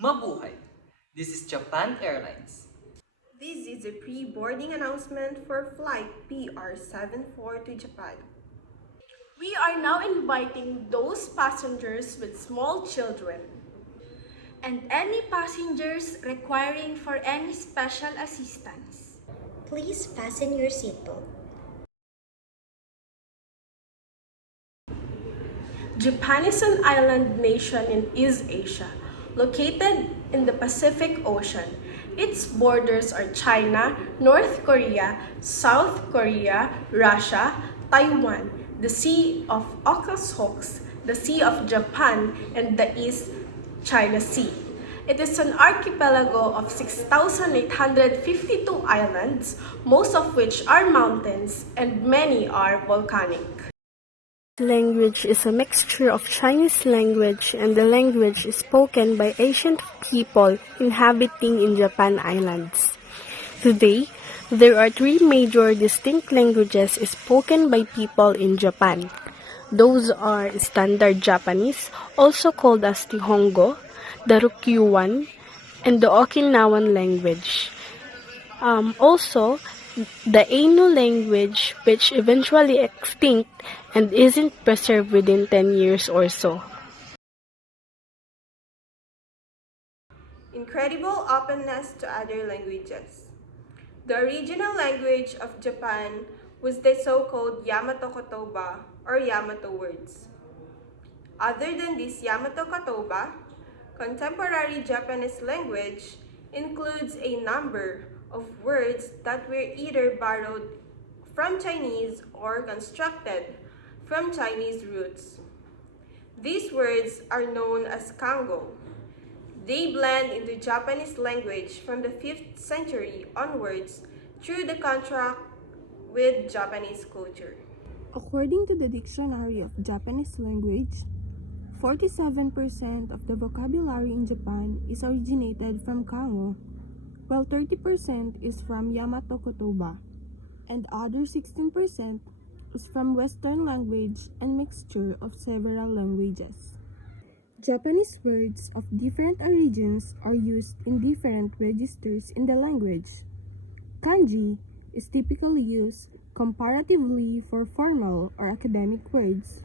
Mabuhay! This is Japan Airlines. This is a pre-boarding announcement for flight PR74 to Japan. We are now inviting those passengers with small children and any passengers requiring for any special assistance. Please fasten your seatbelt. Japan is an island nation in East Asia, located in the Pacific Ocean. Its borders are China, North Korea, South Korea, Russia, Taiwan, the Sea of Okhotsk, the Sea of Japan, and the East China Sea. It is an archipelago of 6,852 islands, most of which are mountains and many are volcanic. Language is a mixture of Chinese language and the language is spoken by ancient people inhabiting in Japan Islands. Today, there are three major distinct languages spoken by people in Japan. Those are Standard Japanese, also called as Nihongo, the Ryukyuan, and the Okinawan language. Also, the Ainu language, which eventually extinct and isn't preserved within 10 years or so. Incredible openness to other languages. The original language of Japan was the so-called Yamato Kotoba or Yamato words. Other than this Yamato Kotoba, contemporary Japanese language includes a number of words that were either borrowed from Chinese or constructed from Chinese roots. These words are known as kango. They blend into Japanese language from the 5th century onwards through the contact with Japanese culture. According to the Dictionary of Japanese Language, 47% of the vocabulary in Japan is originated from Kango, while 30% is from Yamato Kotoba, and other 16% is from Western language and mixture of several languages. Japanese words of different origins are used in different registers in the language. Kanji is typically used comparatively for formal or academic words,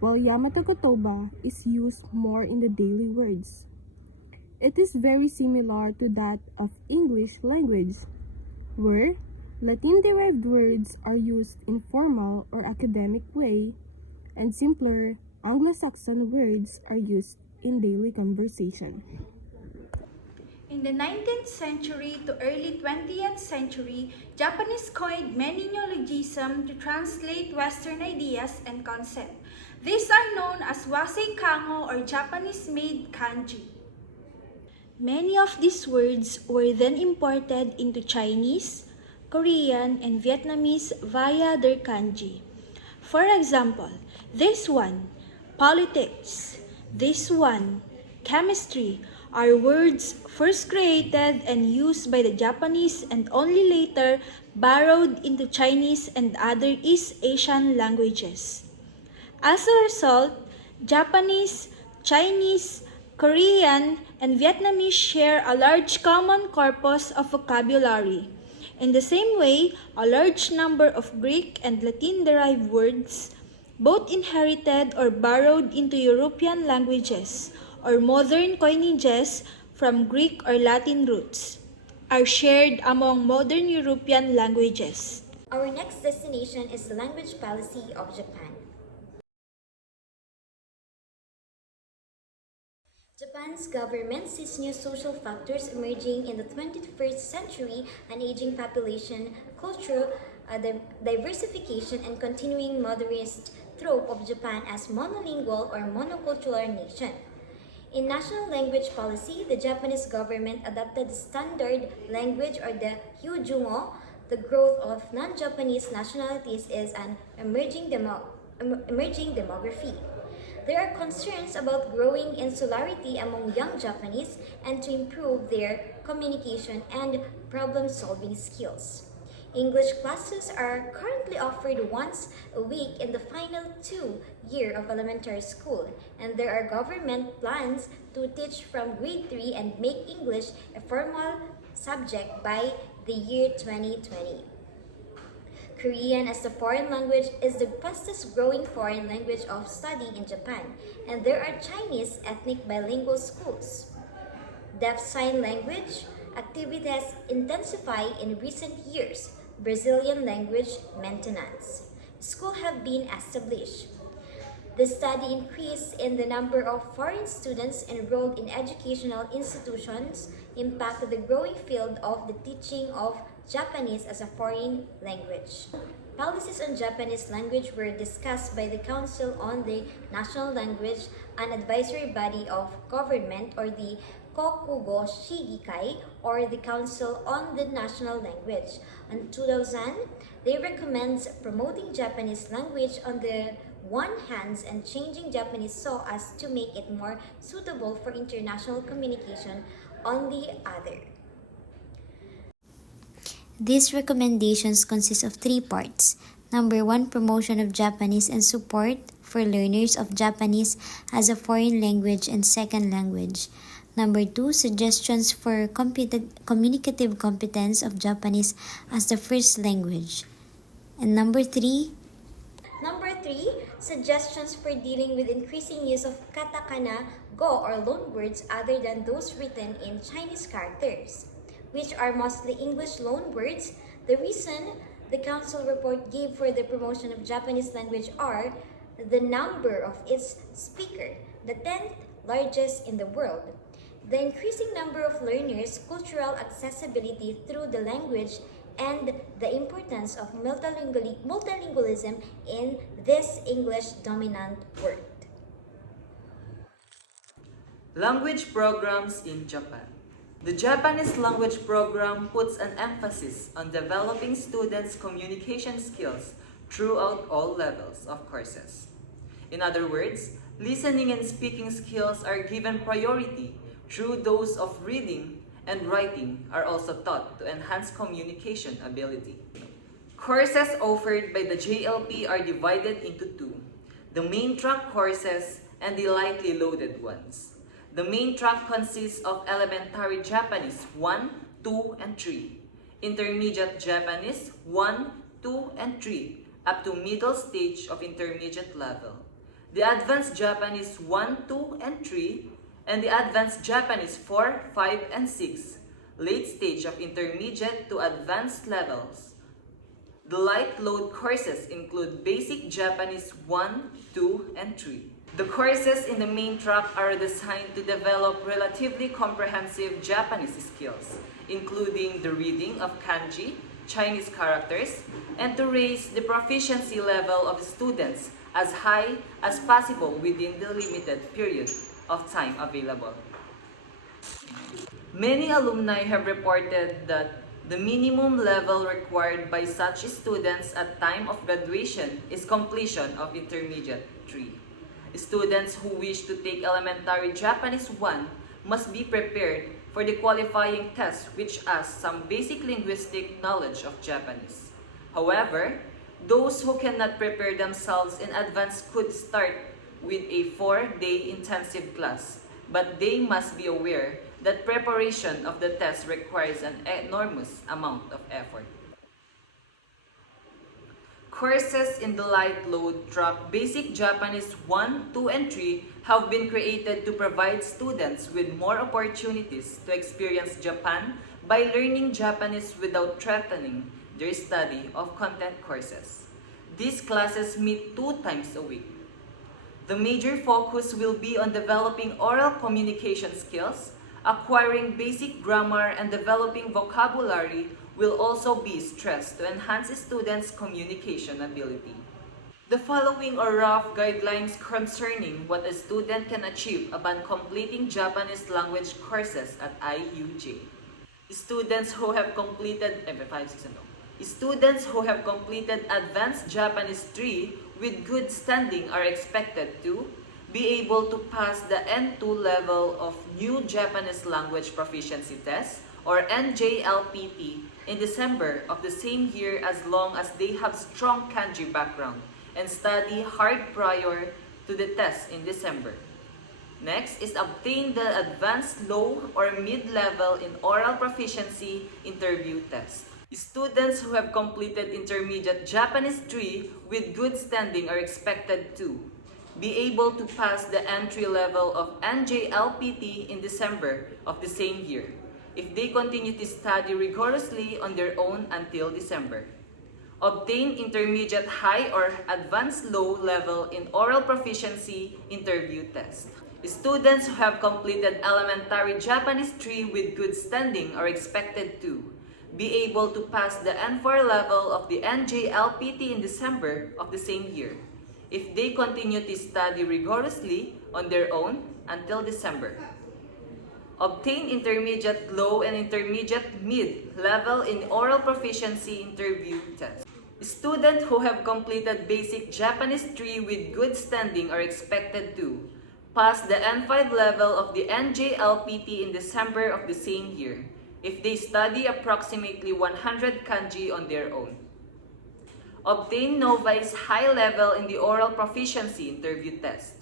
while Yamato Kotoba is used more in the daily words. It is very similar to that of English language, where Latin-derived words are used in formal or academic way, and simpler Anglo-Saxon words are used in daily conversation. In the 19th century to early 20th century, Japanese coined many neologisms to translate Western ideas and concepts. These are known as Wasei Kango or Japanese-made kanji. Many of these words were then imported into Chinese, Korean, and Vietnamese via their kanji. For example, this one, politics, this one, chemistry, are words first created and used by the Japanese and only later borrowed into Chinese and other East Asian languages. As a result, Japanese, Chinese, Korean, and Vietnamese share a large common corpus of vocabulary. In the same way, a large number of Greek and Latin-derived words, both inherited or borrowed into European languages, or modern coinages from Greek or Latin roots, are shared among modern European languages. Our next destination is the language policy of Japan. Japan's government sees new social factors emerging in the 21st century: an aging population, cultural diversification, and continuing modernist trope of Japan as monolingual or monocultural nation. In national language policy, the Japanese government adopted the standard language or the Hyujungo. The growth of non-Japanese nationalities is an emerging demography. There are concerns about growing insularity among young Japanese and to improve their communication and problem-solving skills. English classes are currently offered once a week in the final 2 year of elementary school, and there are government plans to teach from grade 3 and make English a formal subject by the year 2020. Korean as a foreign language is the fastest growing foreign language of study in Japan, and there are Chinese ethnic bilingual schools. Deaf sign language activity has intensified in recent years. Brazilian language maintenance. Schools have been established. The steady increase in the number of foreign students enrolled in educational institutions impacted the growing field of the teaching of Japanese as a foreign language. Policies on Japanese language were discussed by the Council on the National Language, an advisory body of government, or the Kokugo Shigikai, or the Council on the National Language. In 2000, they recommend promoting Japanese language on the one hand and changing Japanese so as to make it more suitable for international communication on the other. These recommendations consist of 3 parts. Number 1, promotion of Japanese and support for learners of Japanese as a foreign language and second language. Number 2, suggestions for communicative competence of Japanese as the first language. And number 3, suggestions for dealing with increasing use of katakana, go, or loanwords other than those written in Chinese characters, which are mostly English loanwords. The reason the Council report gave for the promotion of Japanese language are the number of its speaker, the 10th largest in the world, the increasing number of learners, cultural accessibility through the language, and the importance of multilingualism in this English dominant world. Language programs in Japan. The Japanese language program puts an emphasis on developing students' communication skills throughout all levels of courses. In other words, listening and speaking skills are given priority, through those of reading and writing are also taught to enhance communication ability. Courses offered by the JLP are divided into 2, the main track courses and the lightly loaded ones. The main track consists of elementary Japanese 1, 2, and 3, intermediate Japanese 1, 2, and 3, up to middle stage of intermediate level, the advanced Japanese 1, 2, and 3, and the advanced Japanese 4, 5, and 6, late stage of intermediate to advanced levels. The light load courses include basic Japanese 1, 2, and 3. The courses in the main track are designed to develop relatively comprehensive Japanese skills, including the reading of kanji, Chinese characters, and to raise the proficiency level of students as high as possible within the limited period of time available. Many alumni have reported that the minimum level required by such students at time of graduation is completion of intermediate 3. Students who wish to take elementary Japanese 1 must be prepared for the qualifying test, which asks some basic linguistic knowledge of Japanese. However, those who cannot prepare themselves in advance could start with a 4-day intensive class, but they must be aware that preparation of the test requires an enormous amount of effort. Courses in the light load track basic Japanese 1, 2, and 3 have been created to provide students with more opportunities to experience Japan by learning Japanese without threatening their study of content courses. These classes meet 2 times a week. The major focus will be on developing oral communication skills, acquiring basic grammar, and developing vocabulary will also be stressed to enhance students' communication ability. The following are rough guidelines concerning what a student can achieve upon completing Japanese language courses at IUJ. Students who have completed Advanced Japanese 3 with good standing are expected to be able to pass the N2 level of New Japanese Language Proficiency Test or NJLPT in December of the same year as long as they have strong kanji background and study hard prior to the test in December. Next is obtain the Advanced Low or Mid-Level in Oral Proficiency Interview Test. Students who have completed Intermediate Japanese 3 with good standing are expected to be able to pass the entry level of NJLPT in December of the same year if they continue to study rigorously on their own until December. Obtain Intermediate High or Advanced Low level in Oral Proficiency Interview Test. Students who have completed Elementary Japanese 3 with good standing are expected to be able to pass the N4 level of the NJLPT in December of the same year if they continue to study rigorously on their own until December. Obtain Intermediate Low and Intermediate Mid level in Oral Proficiency Interview Test. Students who have completed Basic Japanese 3 with good standing are expected to pass the N5 level of the NJLPT in December of the same year if they study approximately 100 kanji on their own. Obtain Novice High level in the Oral Proficiency Interview Test.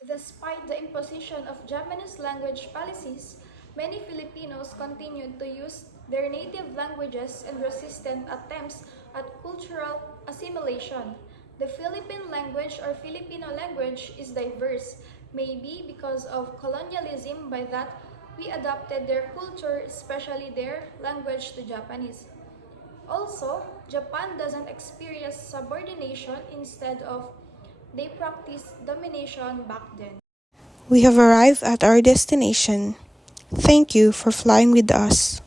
Despite the imposition of Japanese language policies, many Filipinos continued to use their native languages and resistant attempts at cultural assimilation. The Philippine language or Filipino language is diverse, maybe because of colonialism by that we adopted their culture, especially their language, to Japanese. Also, Japan doesn't experience subordination, instead of they practice domination back then. We have arrived at our destination. Thank you for flying with us.